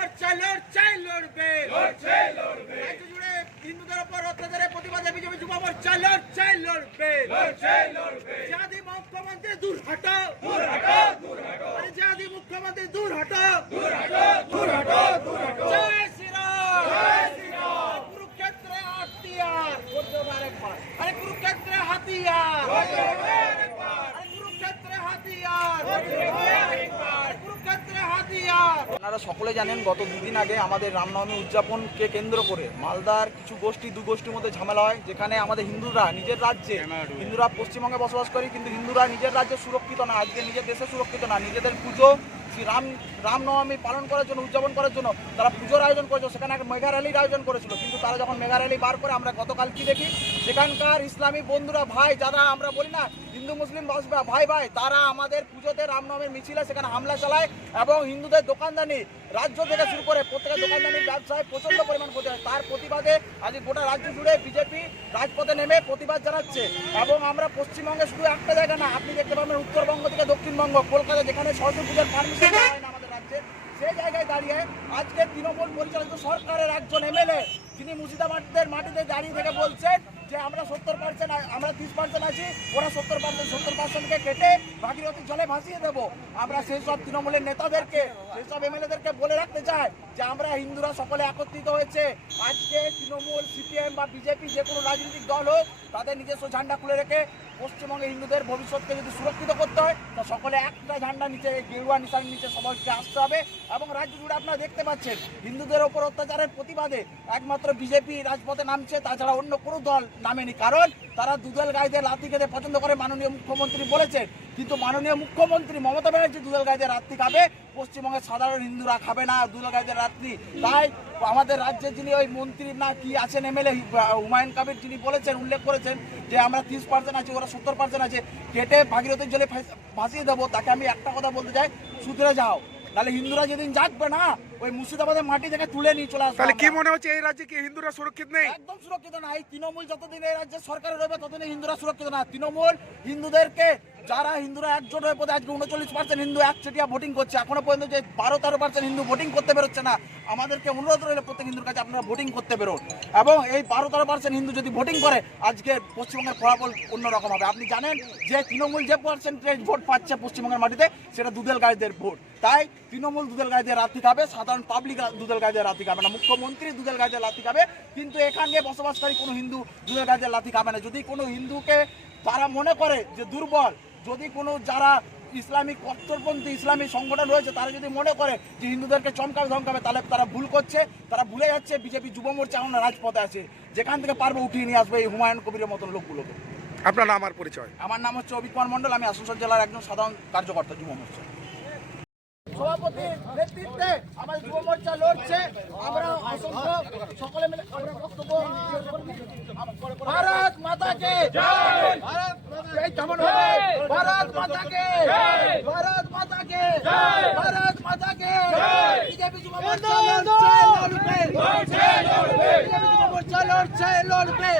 মোর্চা লড়বে রাজ্য জুড়ে হিন্দুদের উপর অত্যাচারের প্রতিবাদে বিজেপি যুব মোর্চা লড়বে জাতি মুখ্যমন্ত্রী দূর হটো জাতি মুখ্যমন্ত্রী দূর হটো জয় শ্রীরাম কুরুক্ষেত্রে হাতিয়ার আরে কুরুক্ষেত্রে হাতিয়ার কুরুক্ষেত্রে হাতিয়ার কুরুক্ষেত্রে হাতিয়ার। আপনারা সকলে জানেন গত দুদিন আগে আমাদের রামনবমী উদযাপনকে কেন্দ্র করে মালদার কিছু গোষ্ঠী দু গোষ্ঠীর মধ্যে ঝামেলা হয়, যেখানে আমাদের হিন্দুরা নিজের রাজ্যে, হিন্দুরা পশ্চিমবঙ্গে বসবাস করে কিন্তু হিন্দুরা নিজের রাজ্যে সুরক্ষিত না, আজকে নিজের দেশে সুরক্ষিত না। নিজেদের পুজো শ্রী রামনবমী পালন করার জন্য, উদযাপন করার জন্য তারা পুজোর আয়োজন করেছিল, সেখানে একটা মেগা র্যালির আয়োজন করেছিল। কিন্তু তারা যখন মেগা র্যালি বার করে আমরা গতকাল কি দেখি, সেখানকার ইসলামী বন্ধুরা, ভাই যারা আমরা বলি না হিন্দু মুসলিম ভাই ভাই, তারা আমাদের পুজোতে রামনবমীর মিছিলে সেখানে হামলা চালায় এবং হিন্দুদের দোকানদানি রাজ্য থেকে শুরু করে প্রত্যেকের দোকানদানির ব্যবসায় প্রচন্ড পরিমাণ ক্ষতি হয়। তার প্রতিবাদে আজ গোটা রাজ্য জুড়ে বিজেপি রাজপথে নেমে প্রতিবাদ জানাচ্ছে। এবং আমরা পশ্চিমবঙ্গে শুধু একটা জায়গা না, আপনি দেখতে পাবেন উত্তরবঙ্গ থেকে দক্ষিণবঙ্গ, কলকাতা, যেখানে সরস্বতী পূজার পারমিশন হয় না আমাদের রাজ্যে, সেই জায়গায় দাঁড়িয়ে আজকে তৃণমূল পরিচালিত সরকারের একজন এমএলএ যিনি মুর্শিদাবাদের মাটিতে দাঁড়িয়ে থেকে বলছেন যে আমরা 70%, আমরা 30% আছি, ওরা 70%কে কেটে ভাগীরথী জলে ভাসিয়ে দেবো। আমরা সেই সব তৃণমূলের নেতাদেরকে, সেই সব এমএলএদেরকে বলে রাখতে চাই যে আমরা হিন্দুরা সকলে একত্রিত হয়েছে। আজকে তৃণমূল, সিপিএম বা বিজেপি যে কোনো রাজনৈতিক দল হোক, তাদের নিজস্ব ঝান্ডা খুলে রেখে পশ্চিমবঙ্গে হিন্দুদের ভবিষ্যৎকে যদি সুরক্ষিত করতে হয়, তা সকলে একটা ঝান্ডা নিচে, গেরুয়া নিশানের নিচে সবাইকে আসতে হবে। এবং রাজ্য জুড়ে আপনারা দেখতে পাচ্ছেন হিন্দুদের ওপর অত্যাচারের প্রতিবাদে একমাত্র বিজেপি রাজপথে নামছে, তাছাড়া অন্য কোনো দল নামেনি। কারণ তারা দুদল গাইদের লাথি খেতে পছন্দ করে, মাননীয় মুখ্যমন্ত্রী বলেছেন। কিন্তু মাননীয় মুখ্যমন্ত্রী মমতা ব্যানার্জি দুদল গাইদের রাত্রি খাবে, পশ্চিমবঙ্গের সাধারণ হিন্দুরা খাবে না দুদল গাইদের রাত্রি। তাই আমাদের রাজ্যে যিনি ওই মন্ত্রী না কি আছেন এমএলএ হুমায়ুন কবির, যিনি বলেছেন, উল্লেখ করেছেন যে আমরা 30% আছে, ওরা 70% আছে, কেটে ভাগীরথীর জলে ভাসিয়ে দেবো, তাকে আমি একটা কথা বলতে চাই, সুতরে যাও, তাহলে হিন্দুরা যেদিন জাগবে না, ওই মুর্শিদাবাদের মাটি থেকে তুলে নিয়ে চলে আসবে। তাহলে কি মনে হচ্ছে এই রাজ্যে কি হিন্দুরা সুরক্ষিত নেই? একদম সুরক্ষিত না। এই তৃণমূল যতদিন এই রাজ্যে সরকারে রয়েছে ততদিন হিন্দুরা সুরক্ষিত না। তৃণমূল হিন্দুদেরকে, যারা হিন্দুরা একজোট হয়ে পড়ে আজকে 39% হিন্দু একচেটিয়া ভোটিং করছে, এখনো পর্যন্ত যে 12-13% হিন্দু ভোটিং করতে বেরোচ্ছে না। আমাদেরকে অনুরোধ রইল প্রত্যেক হিন্দুর কাছে, আপনারা ভোটিং করতে বেরোন। এবং এই 12-13% হিন্দু যদি ভোটিং করে, আজকে পশ্চিমবঙ্গের ফলাফল অন্যরকম হবে। আপনি জানেন যে তৃণমূল যে পার্সেন্টেজ ভোট পাচ্ছে পশ্চিমবঙ্গের মাটিতে, সেটা দুদল গাইদের ভোট। তাই তৃণমূল দুদল গাইদের রাত্রি খাবে, সাধারণ পাবলিক দুদল গাইদের রাত্রি খাবে না। মুখ্যমন্ত্রী দুদল গাইদের রাত্রি খাবে, কিন্তু এখানে বসবাসকারী কোনো হিন্দু দুদল গাইদের রাত্রি খাবে না। যদি কোনো হিন্দুকে তারা মনে করে যে দুর্বল, যদি কোনো যারা ইসলামিক কট্টরপন্থী ইসলামী সংগঠন রয়েছে তারা যদি মনে করে যে হিন্দুদেরকে চমকাবে ধমকাবে, তাহলে তারা ভুল করছে। তারা ভুলে যাচ্ছে বিজেপি যুব মোর্চা এখন রাজপথে আছে, যেখান থেকে পারবে উঠিয়ে নিয়ে আসবে এই হুমায়ুন কবিরের মতন লোকগুলোকে। আপনার নাম আর পরিচয়? আমার নাম হচ্ছে অভিক কুমার মণ্ডল, আমি আসানসোল জেলার একজন সাধারণ কার্যকর্তা যুব মোর্চা। সভাপতির নেতৃত্বে আমাদের যুব মোর্চা লড়ছে। আমরা অসংখ্য সকলে মিলে আমরা বক্তব্য, ভারত মাতাকে জয়, ভারত মাতাকে জয়, ভারত মাতাকে জয়, ভারত মাতাকে জয়। বিজেপি যুব মোর্চা লড়ছে, লড়বে, বিজেপি যুব মোর্চা লড়ছে, লড়বে।